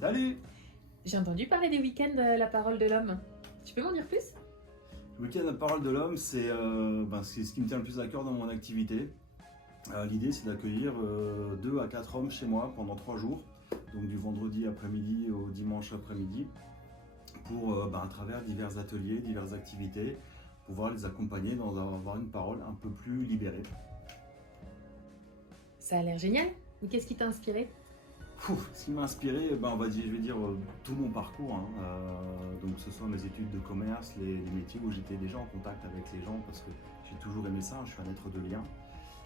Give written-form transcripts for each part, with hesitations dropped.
Salut! J'ai entendu parler des week-ends La Parole de l'Homme. Tu peux m'en dire plus? Le week-end La Parole de l'Homme, c'est ce qui me tient le plus à cœur dans mon activité. L'idée, c'est d'accueillir 2 à 4 hommes chez moi pendant 3 jours, donc du vendredi après-midi au dimanche après-midi, pour, à travers divers ateliers, diverses activités, pouvoir les accompagner dans avoir une parole un peu plus libérée. Ça a l'air génial. Mais qu'est-ce qui t'a inspiré? Ce qui m'a inspiré, je vais dire tout mon parcours, hein. Donc que ce soit mes études de commerce, les métiers où j'étais déjà en contact avec les gens, parce que j'ai toujours aimé ça, je suis un être de lien.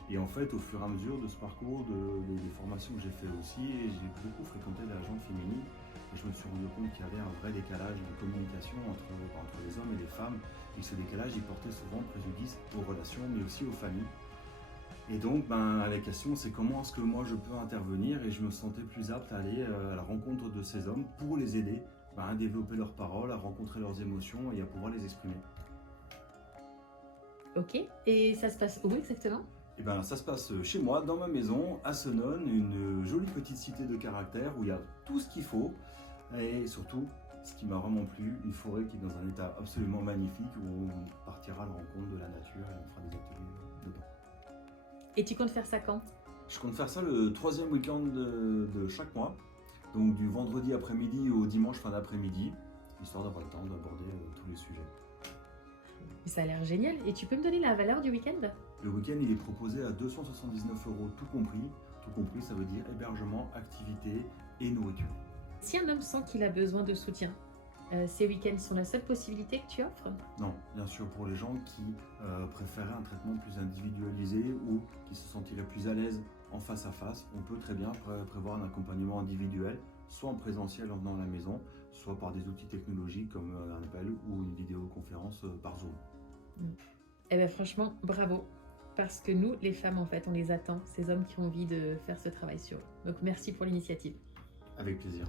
Et en fait, au fur et à mesure de ce parcours, des formations que j'ai fait aussi, j'ai beaucoup fréquenté la gente féminine, et je me suis rendu compte qu'il y avait un vrai décalage de communication entre les hommes et les femmes, et ce décalage, il portait souvent préjudice aux relations, mais aussi aux familles. Et donc, la question, c'est comment est-ce que moi je peux intervenir, et je me sentais plus apte à aller à la rencontre de ces hommes pour les aider à développer leurs paroles, à rencontrer leurs émotions et à pouvoir les exprimer. Ok. Et ça se passe où exactement? Et ça se passe chez moi, dans ma maison, à Senones, une jolie petite cité de caractère où il y a tout ce qu'il faut, et surtout, ce qui m'a vraiment plu, une forêt qui est dans un état absolument magnifique, où on partira à la rencontre de la nature et on fera des ateliers dedans. Et tu comptes faire ça quand? Je compte faire ça le 3e week-end de chaque mois, donc du vendredi après-midi au dimanche fin d'après-midi, histoire d'avoir le temps d'aborder tous les sujets. Ça a l'air génial. Et tu peux me donner la valeur du week-end? Le week-end, il est proposé à 279 € tout compris. Tout compris, ça veut dire hébergement, activité et nourriture. Si un homme sent qu'il a besoin de soutien, ces week-ends sont la seule possibilité que tu offres? Non, bien sûr, pour les gens qui préféraient un traitement plus individualisé ou qui se sentiraient plus à l'aise en face à face, on peut très bien prévoir un accompagnement individuel, soit en présentiel en venant à la maison, soit par des outils technologiques comme un appel ou une vidéoconférence par Zoom. Eh bien franchement, bravo. Parce que nous, les femmes, en fait, on les attend, ces hommes qui ont envie de faire ce travail sur eux. Donc merci pour l'initiative. Avec plaisir.